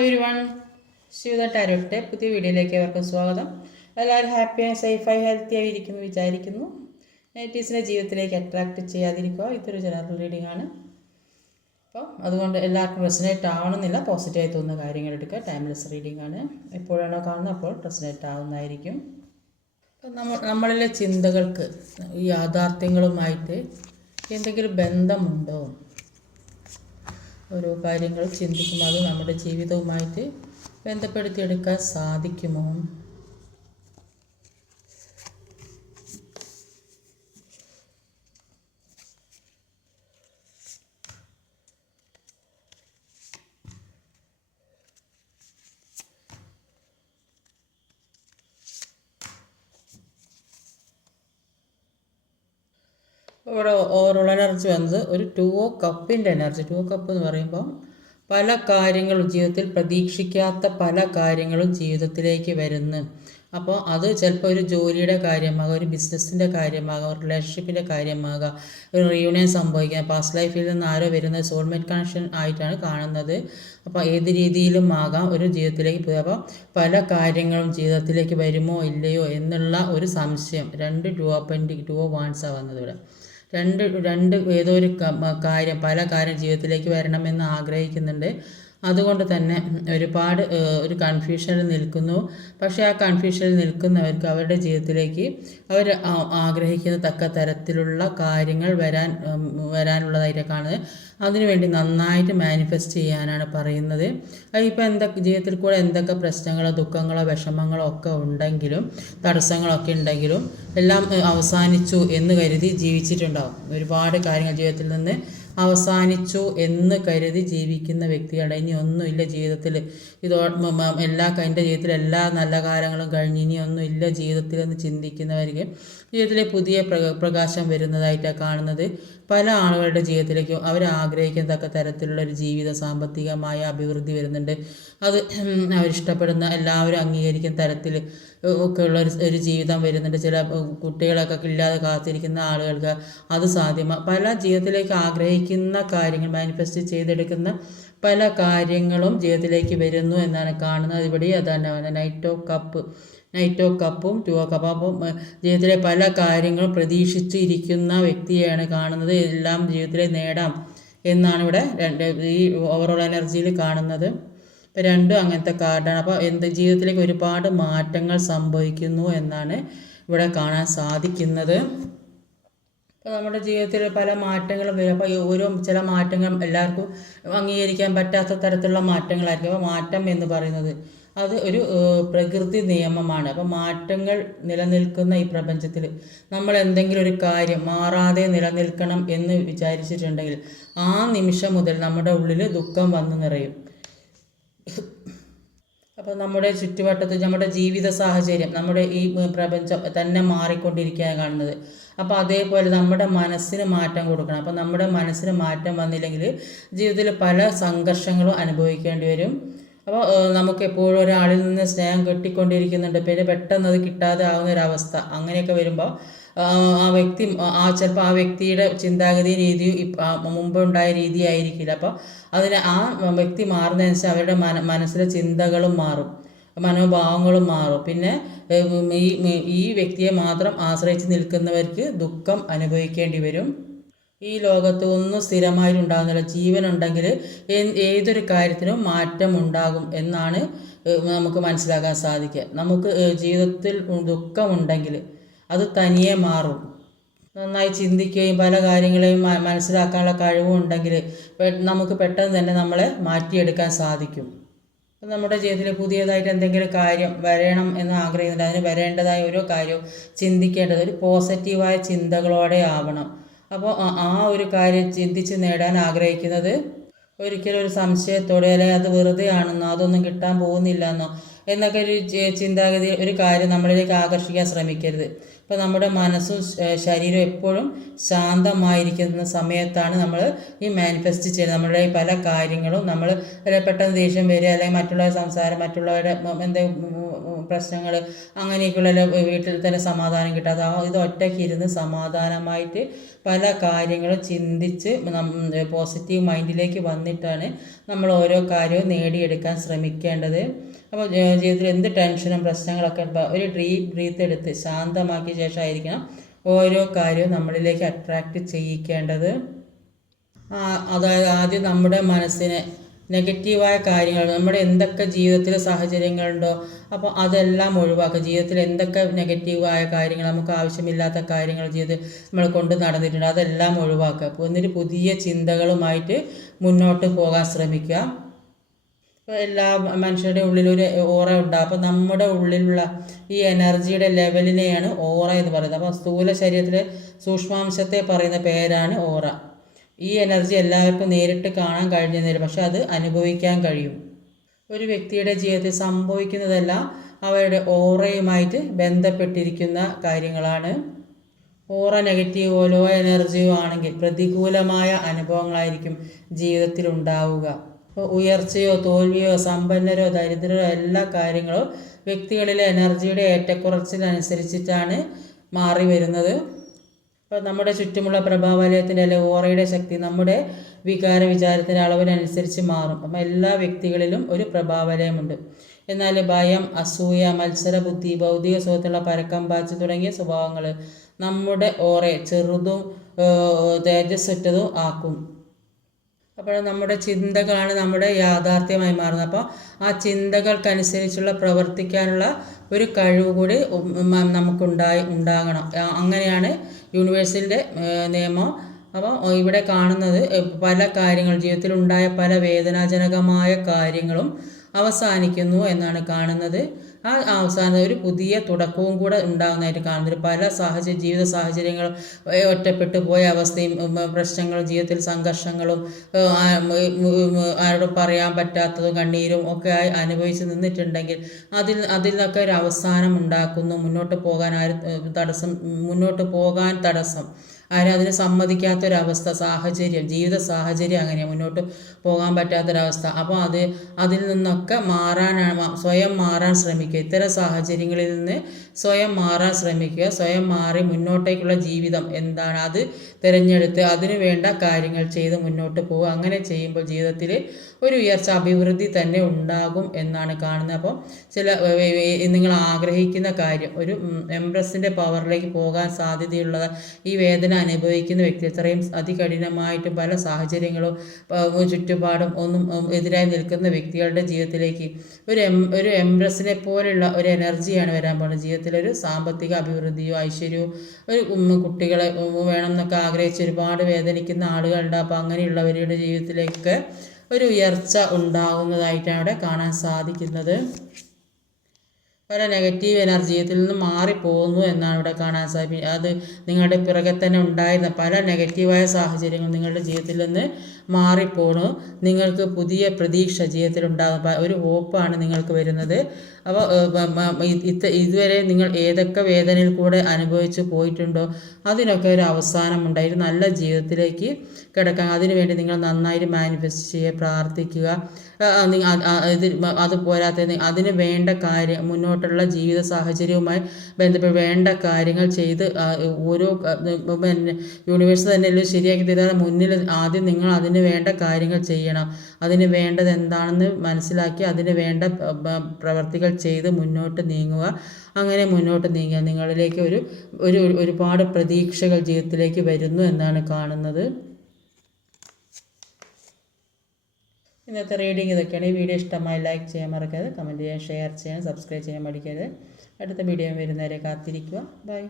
Everyone, Shivada ടാരോട്ടിൻ്റെ പുതിയ വീഡിയോയിലേക്ക് അവർക്ക് സ്വാഗതം. എല്ലാവരും ഹാപ്പിയായി സേഫായി ഹെൽത്തിയായി ഇരിക്കുന്നു വിചാരിക്കുന്നു. നെഗറ്റീവ്സിനെ ജീവിതത്തിലേക്ക് അട്രാക്റ്റ് ചെയ്യാതിരിക്കുക. ഇതൊരു ജനറൽ റീഡിംഗ് ആണ്. അപ്പോൾ അതുകൊണ്ട് എല്ലാവർക്കും റെസനേറ്റ് ആവണമെന്നില്ല. പോസിറ്റീവായി തോന്നുന്ന കാര്യങ്ങൾ എടുക്കുക. ടൈംലെസ് റീഡിംഗ് ആണ്. എപ്പോഴാണോ കാണുന്നത് അപ്പോൾ റെസനേറ്റ് ആവുന്നതായിരിക്കും. അപ്പം നമ്മളിലെ ചിന്തകൾക്ക് ഈ യാഥാർത്ഥ്യങ്ങളുമായിട്ട് എന്തെങ്കിലും ബന്ധമുണ്ടോ? ഓരോ കാര്യങ്ങൾ ചിന്തിക്കുമ്പോൾ അത് നമ്മുടെ ജീവിതവുമായിട്ട് ബന്ധപ്പെടുത്തിയെടുക്കാൻ സാധിക്കുമോ? ഇവിടെ ഓവറോൾ എനർജി വന്നത് ഒരു 2 കപ്പിൻ്റെ എനർജി. 2 കപ്പ് എന്ന് പറയുമ്പോൾ പല കാര്യങ്ങളും ജീവിതത്തിൽ പ്രതീക്ഷിക്കാത്ത പല കാര്യങ്ങളും ജീവിതത്തിലേക്ക് വരുന്നു. അപ്പോൾ അത് ചിലപ്പോൾ ഒരു ജോലിയുടെ കാര്യമാകാം, ഒരു ബിസിനസ്സിൻ്റെ കാര്യമാകാം, ഒരു റിലേഷൻഷിപ്പിൻ്റെ കാര്യമാകാം, ഒരു റീയൂണിയൻ സംഭവിക്കാം, പാസ്റ്റ് ലൈഫിൽ നിന്ന് ആരോ വരുന്ന സോൾമേറ്റ് കണക്ഷൻ ആയിട്ടാണ് കാണുന്നത്. അപ്പോൾ ഏത് രീതിയിലും ആകാം ഒരു ജീവിതത്തിലേക്ക് പോയി. അപ്പോൾ പല കാര്യങ്ങളും ജീവിതത്തിലേക്ക് വരുമോ ഇല്ലയോ എന്നുള്ള ഒരു സംശയം. 2 വാൻസാണ് വന്നത് ഇവിടെ. രണ്ട് ഏതോ ഒരു കാര്യം, പല കാര്യം ജീവിതത്തിലേക്ക് വരണമെന്ന് ആഗ്രഹിക്കുന്നുണ്ട്. അതുകൊണ്ട് തന്നെ ഒരുപാട് ഒരു കൺഫ്യൂഷനിൽ നിൽക്കുന്നു. പക്ഷേ ആ കൺഫ്യൂഷനിൽ നിൽക്കുന്നവർക്ക് അവരുടെ ജീവിതത്തിലേക്ക് അവർ ആഗ്രഹിക്കുന്ന തക്ക തരത്തിലുള്ള കാര്യങ്ങൾ വരാനുള്ളതായിട്ട് കാണുന്നത്. അതിനുവേണ്ടി നന്നായിട്ട് മാനിഫെസ്റ്റ് ചെയ്യാനാണ് പറയുന്നത്. ഇപ്പോൾ ജീവിതത്തിൽ കൂടെ എന്തൊക്കെ പ്രശ്നങ്ങളോ ദുഃഖങ്ങളോ വിഷമങ്ങളോ ഒക്കെ ഉണ്ടെങ്കിലും തടസ്സങ്ങളൊക്കെ ഉണ്ടെങ്കിലും എല്ലാം അവസാനിച്ചു എന്ന് കരുതി ജീവിച്ചിട്ടുണ്ടാവും. ഒരുപാട് കാര്യങ്ങൾ ജീവിതത്തിൽ നിന്ന് അവസാനിച്ചു എന്ന് കരുതി ജീവിക്കുന്ന വ്യക്തികളുടെ ഇനി ഒന്നുമില്ല ജീവിതത്തിൽ, എൻ്റെ ജീവിതത്തിൽ എല്ലാ നല്ല കാലങ്ങളും കഴിഞ്ഞ് ഇനി ഒന്നുമില്ല ജീവിതത്തിലെന്ന് ചിന്തിക്കുന്നവർക്ക് ജീവിതത്തിലെ പുതിയ പ്രകാശം വരുന്നതായിട്ടാണ് കാണുന്നത്. പല ആളുകളുടെ ജീവിതത്തിലേക്കും അവർ ആഗ്രഹിക്കത്തക്ക തരത്തിലുള്ള ഒരു ജീവിതം, സാമ്പത്തികമായ അഭിവൃദ്ധി വരുന്നുണ്ട്. അത് അവരിഷ്ടപ്പെടുന്ന എല്ലാവരും അംഗീകരിക്കുന്ന തരത്തിൽ ഒക്കെ ഉള്ള ഒരു ജീവിതം വരുന്നുണ്ട്. ചില കുട്ടികളൊക്കെ ഇല്ലാതെ കാത്തിരിക്കുന്ന ആളുകൾക്ക് അത് സാധ്യമാണ്. പല ജീവിതത്തിലേക്ക് ആഗ്രഹിക്കുന്ന കാര്യങ്ങൾ മാനിഫെസ്റ്റ് ചെയ്തെടുക്കുന്ന പല കാര്യങ്ങളും ജീവിതത്തിലേക്ക് വരുന്നു എന്നാണ് കാണുന്നത്. ഇവിടെ അതാണ് നൈറ്റ് ഓഫ് കപ്പും 2 കപ്പ്. അപ്പം ജീവിതത്തിലെ പല കാര്യങ്ങളും പ്രതീക്ഷിച്ചിരിക്കുന്ന വ്യക്തിയെയാണ് കാണുന്നത്. എല്ലാം ജീവിതത്തിൽ നേടാം എന്നാണ് ഇവിടെ ഈ ഓവറോൾ എനർജിയിൽ കാണുന്നത്. ഇപ്പോൾ 2 അങ്ങനത്തെ കാർഡാണ്. അപ്പോൾ ജീവിതത്തിലേക്ക് ഒരുപാട് മാറ്റങ്ങൾ സംഭവിക്കുന്നു എന്നാണ് ഇവിടെ കാണാൻ സാധിക്കുന്നത്. അപ്പോൾ നമ്മുടെ ജീവിതത്തിൽ പല മാറ്റങ്ങളും വരും. അപ്പോൾ ചില മാറ്റങ്ങൾ എല്ലാവർക്കും അംഗീകരിക്കാൻ പറ്റാത്ത തരത്തിലുള്ള മാറ്റങ്ങളായിരിക്കും. അപ്പോൾ മാറ്റം എന്ന് പറയുന്നത് അത് ഒരു പ്രകൃതി നിയമമാണ്. അപ്പോൾ മാറ്റങ്ങൾ നിലനിൽക്കുന്ന ഈ പ്രപഞ്ചത്തിൽ നമ്മൾ എന്തെങ്കിലും ഒരു കാര്യം മാറാതെ നിലനിൽക്കണം എന്ന് വിചാരിച്ചിട്ടുണ്ടെങ്കിൽ ആ നിമിഷം മുതൽ നമ്മുടെ ഉള്ളിൽ ദുഃഖം വന്നു നിറയും. അപ്പോൾ നമ്മുടെ ചുറ്റുവട്ടത്ത് നമ്മുടെ ജീവിത സാഹചര്യം, നമ്മുടെ ഈ പ്രപഞ്ചം തന്നെ മാറിക്കൊണ്ടിരിക്കുകയാണ് കാണുന്നത്. അപ്പോൾ അതേപോലെ നമ്മുടെ മനസ്സിന് മാറ്റം കൊടുക്കണം. അപ്പോൾ നമ്മുടെ മനസ്സിന് മാറ്റം വന്നില്ലെങ്കിൽ ജീവിതത്തിൽ പല സംഘർഷങ്ങളും അനുഭവിക്കേണ്ടി വരും. അപ്പോൾ നമുക്ക് എപ്പോഴും ഒരാളിൽ നിന്ന് സ്നേഹം കിട്ടിക്കൊണ്ടിരിക്കുന്നുണ്ട്, പിന്നെ പെട്ടെന്ന് അത് കിട്ടാതെ ആവുന്ന ഒരവസ്ഥ. അങ്ങനെയൊക്കെ വരുമ്പോൾ ആ വ്യക്തി ചിലപ്പോൾ ആ വ്യക്തിയുടെ ചിന്താഗതി രീതിയും മുമ്പുണ്ടായ രീതി ആയിരിക്കില്ല. അപ്പോൾ ആ വ്യക്തി മാറുന്നതനുസരിച്ച് അവരുടെ മനസ്സിലെ ചിന്തകളും മാറും, മനോഭാവങ്ങളും മാറും. പിന്നെ ഈ വ്യക്തിയെ മാത്രം ആശ്രയിച്ച് നിൽക്കുന്നവർക്ക് ദുഃഖം അനുഭവിക്കേണ്ടി വരും. ഈ ലോകത്ത് ഒന്നും സ്ഥിരമായിട്ടുണ്ടാകുന്നില്ല. ജീവനുണ്ടെങ്കിൽ ഏതൊരു കാര്യത്തിനും മാറ്റം ഉണ്ടാകും എന്നാണ് നമുക്ക് മനസ്സിലാക്കാൻ സാധിക്കുക. നമുക്ക് ജീവിതത്തിൽ ദുഃഖമുണ്ടെങ്കിൽ അത് തനിയെ മാറും. നന്നായി ചിന്തിക്കുകയും പല കാര്യങ്ങളെയും മനസ്സിലാക്കാനുള്ള കഴിവും ഉണ്ടെങ്കിൽ നമുക്ക് പെട്ടെന്ന് തന്നെ നമ്മളെ മാറ്റിയെടുക്കാൻ സാധിക്കും. നമ്മുടെ ജീവിതത്തിൽ പുതിയതായിട്ട് എന്തെങ്കിലും കാര്യം വരണം എന്ന് ആഗ്രഹിക്കുന്നുണ്ട്. അതിന് വരേണ്ടതായ ഓരോ കാര്യവും ചിന്തിക്കേണ്ടത് ഒരു പോസിറ്റീവായ ചിന്തകളോടെ ആവണം. അപ്പോൾ ആ ഒരു കാര്യം ചിന്തിച്ച് നേടാൻ ആഗ്രഹിക്കുന്നത് ഒരിക്കലും ഒരു സംശയത്തോടെ അല്ലെങ്കിൽ അത് വെറുതെ ആണെന്നോ അതൊന്നും കിട്ടാൻ പോകുന്നില്ല എന്നോ എന്നൊക്കെ ഒരു ചിന്താഗതി ഒരു കാര്യം നമ്മളിലേക്ക് ആകർഷിക്കാൻ ശ്രമിക്കരുത്. അപ്പോൾ നമ്മുടെ മനസ്സും ശരീരവും എപ്പോഴും ശാന്തമായിരിക്കുന്ന സമയത്താണ് നമ്മൾ ഈ മാനിഫെസ്റ്റ് ചെയ്യുന്നത്. നമ്മളുടെ പല കാര്യങ്ങളും നമ്മൾ പെട്ടെന്ന് ദേഷ്യം വരിക അല്ലെങ്കിൽ മറ്റുള്ളവരുടെ സംസാരം, മറ്റുള്ളവരുടെ പ്രശ്നങ്ങൾ അങ്ങനെയൊക്കെയുള്ള വീട്ടിൽ തന്നെ സമാധാനം കിട്ടാതെ ഇത് ഒറ്റയ്ക്ക് ഇരുന്ന് സമാധാനമായിട്ട് പല കാര്യങ്ങളും ചിന്തിച്ച് പോസിറ്റീവ് മൈൻഡിലേക്ക് വന്നിട്ടാണ് നമ്മൾ ഓരോ കാര്യവും നേടിയെടുക്കാൻ ശ്രമിക്കേണ്ടത്. അപ്പോൾ ജീവിതത്തിൽ എന്ത് ടെൻഷനും പ്രശ്നങ്ങളൊക്കെ ഒരു ഡീപ്പ് ബ്രീത്ത് എടുത്ത് ശാന്തമാക്കിയ ശേഷമായിരിക്കണം ഓരോ കാര്യവും നമ്മളിലേക്ക് അട്രാക്റ്റ് ചെയ്യിക്കേണ്ടത്. അതായത് ആദ്യം നമ്മുടെ മനസ്സിനെ നെഗറ്റീവായ കാര്യങ്ങൾ നമ്മുടെ എന്തൊക്കെ ജീവിതത്തിൽ സാഹചര്യങ്ങളുണ്ടോ അപ്പോൾ അതെല്ലാം ഒഴിവാക്കുക. ജീവിതത്തിൽ എന്തൊക്കെ നെഗറ്റീവായ കാര്യങ്ങൾ നമുക്ക് ആവശ്യമില്ലാത്ത കാര്യങ്ങൾ ജീവിതത്തിൽ നമ്മൾ കൊണ്ട് നടന്നിട്ടുണ്ട് അതെല്ലാം ഒഴിവാക്കുക. അപ്പോൾ എന്നിട്ട് പുതിയ ചിന്തകളുമായിട്ട് മുന്നോട്ട് പോകാൻ ശ്രമിക്കുക. എല്ലാ മനുഷ്യരുടെ ഉള്ളിലൊരു ഓറ ഉണ്ടാകും. അപ്പോൾ നമ്മുടെ ഉള്ളിലുള്ള ഈ എനർജിയുടെ ലെവലിനെയാണ് ഓറ എന്ന് പറയുന്നത്. അപ്പോൾ സ്ഥൂല ശരീരത്തിലെ സൂക്ഷ്മാംശത്തെ പറയുന്ന പേരാണ് ഓറ. ഈ എനർജി എല്ലാവർക്കും നേരിട്ട് കാണാൻ കഴിഞ്ഞിരുന്നില്ല, പക്ഷെ അത് അനുഭവിക്കാൻ കഴിയും. ഒരു വ്യക്തിയുടെ ജീവിതത്തിൽ സംഭവിക്കുന്നതെല്ലാം അവരുടെ ഓറയുമായിട്ട് ബന്ധപ്പെട്ടിരിക്കുന്ന കാര്യങ്ങളാണ്. ഓറ നെഗറ്റീവോ ലോ എനർജിയോ ആണെങ്കിൽ പ്രതികൂലമായ അനുഭവങ്ങളായിരിക്കും ജീവിതത്തിൽ ഉണ്ടാവുക. അപ്പോൾ ഉയർച്ചയോ തോൽവിയോ സമ്പന്നരോ ദരിദ്രരോ എല്ലാ കാര്യങ്ങളും വ്യക്തികളിലെ എനർജിയുടെ ഏറ്റക്കുറച്ചിലനുസരിച്ചിട്ടാണ് മാറി വരുന്നത്. അപ്പോൾ നമ്മുടെ ചുറ്റുമുള്ള പ്രഭാവലയത്തിൻ്റെ അല്ലെങ്കിൽ ഓറയുടെ ശക്തി നമ്മുടെ വികാര വിചാരത്തിൻ്റെ അളവിനനുസരിച്ച് മാറും. അപ്പം എല്ലാ വ്യക്തികളിലും ഒരു പ്രഭാവലയമുണ്ട്. എന്നാൽ ഭയം, അസൂയ, മത്സരബുദ്ധി, ഭൗതിക സുഖത്തിലുള്ള പരക്കം പാച്ച് തുടങ്ങിയ സ്വഭാവങ്ങൾ നമ്മുടെ ഓറയെ ചെറുതും തേജസ്സറ്റതും ആക്കും. അപ്പോൾ നമ്മുടെ ചിന്തകളാണ് നമ്മുടെ യാഥാർത്ഥ്യമായി മാറുന്നത്. അപ്പോൾ ആ ചിന്തകൾക്കനുസരിച്ചുള്ള പ്രവർത്തിക്കാനുള്ള ഒരു കഴിവ് കൂടി ഉണ്ടാകണം. അങ്ങനെയാണ് യൂണിവേഴ്സിൻ്റെ നിയമം. അപ്പോൾ ഇവിടെ കാണുന്നത് പല കാര്യങ്ങൾ ജീവിതത്തിൽ ഉണ്ടായ പല വേദനാജനകമായ കാര്യങ്ങളും അവസാനിക്കുന്നു എന്നാണ് കാണുന്നത്. ആ അവസാനം ഒരു പുതിയ തുടക്കവും കൂടെ ഉണ്ടാകുന്നതായിട്ട് കാണുന്നത്. പല ജീവിത സാഹചര്യങ്ങളും ഒറ്റപ്പെട്ടു പോയ അവസ്ഥയും പ്രശ്നങ്ങളും ജീവിതത്തിൽ സംഘർഷങ്ങളും ആരോടും പറയാൻ പറ്റാത്തതും കണ്ണീരും ഒക്കെ ആയി അനുഭവിച്ച് നിന്നിട്ടുണ്ടെങ്കിൽ അതിൽ നിന്നൊക്കെ ഒരു അവസാനം ഉണ്ടാക്കുന്നു. മുന്നോട്ട് പോകാൻ തടസ്സം ആരും അതിന് സമ്മതിക്കാത്തൊരവസ്ഥ, ജീവിത സാഹചര്യം അങ്ങനെയാണ്, മുന്നോട്ട് പോകാൻ പറ്റാത്തൊരവസ്ഥ. അപ്പോൾ അതിൽ നിന്നൊക്കെ സ്വയം മാറാൻ ശ്രമിക്കുക. ഇത്തരം സാഹചര്യങ്ങളിൽ നിന്ന് സ്വയം മാറാൻ ശ്രമിക്കുക. സ്വയം മാറി മുന്നോട്ടേക്കുള്ള ജീവിതം എന്താണ് അത് തിരഞ്ഞെടുത്ത് അതിനു വേണ്ട കാര്യങ്ങൾ ചെയ്ത് മുന്നോട്ട് പോകുക. അങ്ങനെ ചെയ്യുമ്പോൾ ജീവിതത്തിൽ ഒരു ഉയർച്ച, അഭിവൃദ്ധി തന്നെ ഉണ്ടാകും എന്നാണ് കാണുന്നത്. അപ്പോൾ നിങ്ങൾ ആഗ്രഹിക്കുന്ന കാര്യം ഒരു എംപ്രസിൻ്റെ പവറിലേക്ക് പോകാൻ സാധ്യതയുള്ള ഈ വേദന അനുഭവിക്കുന്ന വ്യക്തി ഇത്രയും അതികഠിനമായിട്ട് പല സാഹചര്യങ്ങളും ചുറ്റുപാടും ഒന്നും എതിരായി നിൽക്കുന്ന വ്യക്തികളുടെ ജീവിതത്തിലേക്ക് ഒരു എംപ്രസിനെ പോലെയുള്ള ഒരു എനർജിയാണ് വരാൻ പോകുന്നത്. ജീവിതത്തിലൊരു സാമ്പത്തിക അഭിവൃദ്ധിയോ ഐശ്വര്യവും ഒരു കുട്ടികളെ വേണം എന്നൊക്കെ ആഗ്രഹിച്ച് ഒരുപാട് വേദനിക്കുന്ന ആളുകളുണ്ട്. അപ്പോൾ അങ്ങനെയുള്ളവരുടെ ജീവിതത്തിലേക്ക് ഒരു ഉയർച്ച ഉണ്ടാകുന്നതായിട്ടാണ് അവിടെ കാണാൻ സാധിക്കുന്നത്. പല നെഗറ്റീവ് എനർജിയിൽ നിന്ന് മാറിപ്പോകുന്നു എന്നാണ് ഇവിടെ കാണാൻ സാധിക്കുന്നത്. അത് നിങ്ങളുടെ പിറകെ തന്നെ ഉണ്ടായിരുന്ന പല നെഗറ്റീവായ സാഹചര്യങ്ങൾ നിങ്ങളുടെ ജീവിതത്തിൽ നിന്ന് മാറിപ്പോണു. നിങ്ങൾക്ക് പുതിയ പ്രതീക്ഷ ജീവിതത്തിൽ ഉണ്ടാകുന്ന ഒരു ഹോപ്പാണ് നിങ്ങൾക്ക് വരുന്നത്. അപ്പോൾ ഇതുവരെ നിങ്ങൾ ഏതൊക്കെ വേദനയിൽ കൂടെ അനുഭവിച്ച് പോയിട്ടുണ്ടോ അതിനൊക്കെ ഒരു അവസാനമുണ്ടായി ഒരു നല്ല ജീവിതത്തിലേക്ക് കിടക്കാൻ. അതിനുവേണ്ടി നിങ്ങൾ നന്നായിട്ട് മാനിഫെസ്റ്റ് ചെയ്യുക, പ്രാർത്ഥിക്കുക. അതുപോരാത്ത അതിന് വേണ്ട കാര്യം മുന്നോട്ടുള്ള ജീവിത സാഹചര്യവുമായി ബന്ധപ്പെട്ട് വേണ്ട കാര്യങ്ങൾ ചെയ്ത് ഓരോ യൂണിവേഴ്സ് തന്നെ എല്ലാം ശരിയാക്കി തരാതെ മുന്നിൽ ആദ്യം നിങ്ങൾ അതിന് വേണ്ട കാര്യങ്ങൾ ചെയ്യണം. അതിന് വേണ്ടത് എന്താണെന്ന് മനസ്സിലാക്കി അതിന് വേണ്ട പ്രവർത്തികൾ ചെയ്ത് മുന്നോട്ട് നീങ്ങുക. അങ്ങനെ മുന്നോട്ട് നീങ്ങുക നിങ്ങളിലേക്ക് ഒരുപാട് പ്രതീക്ഷകൾ ജീവിതത്തിലേക്ക് വരുന്നു എന്നാണ് കാണുന്നത്. ഇന്നത്തെ റീഡിങ് ഇതൊക്കെയാണ്. ഈ വീഡിയോ ഇഷ്ടമായി ലൈക്ക് ചെയ്യാൻ മറക്കരുത്, കമൻറ്റ് ചെയ്യാൻ, ഷെയർ ചെയ്യാൻ, സബ്സ്ക്രൈബ് ചെയ്യാൻ മടിക്കരുത്. അടുത്ത വീഡിയോ വരുന്നവരെ കാത്തിരിക്കുക. ബൈ.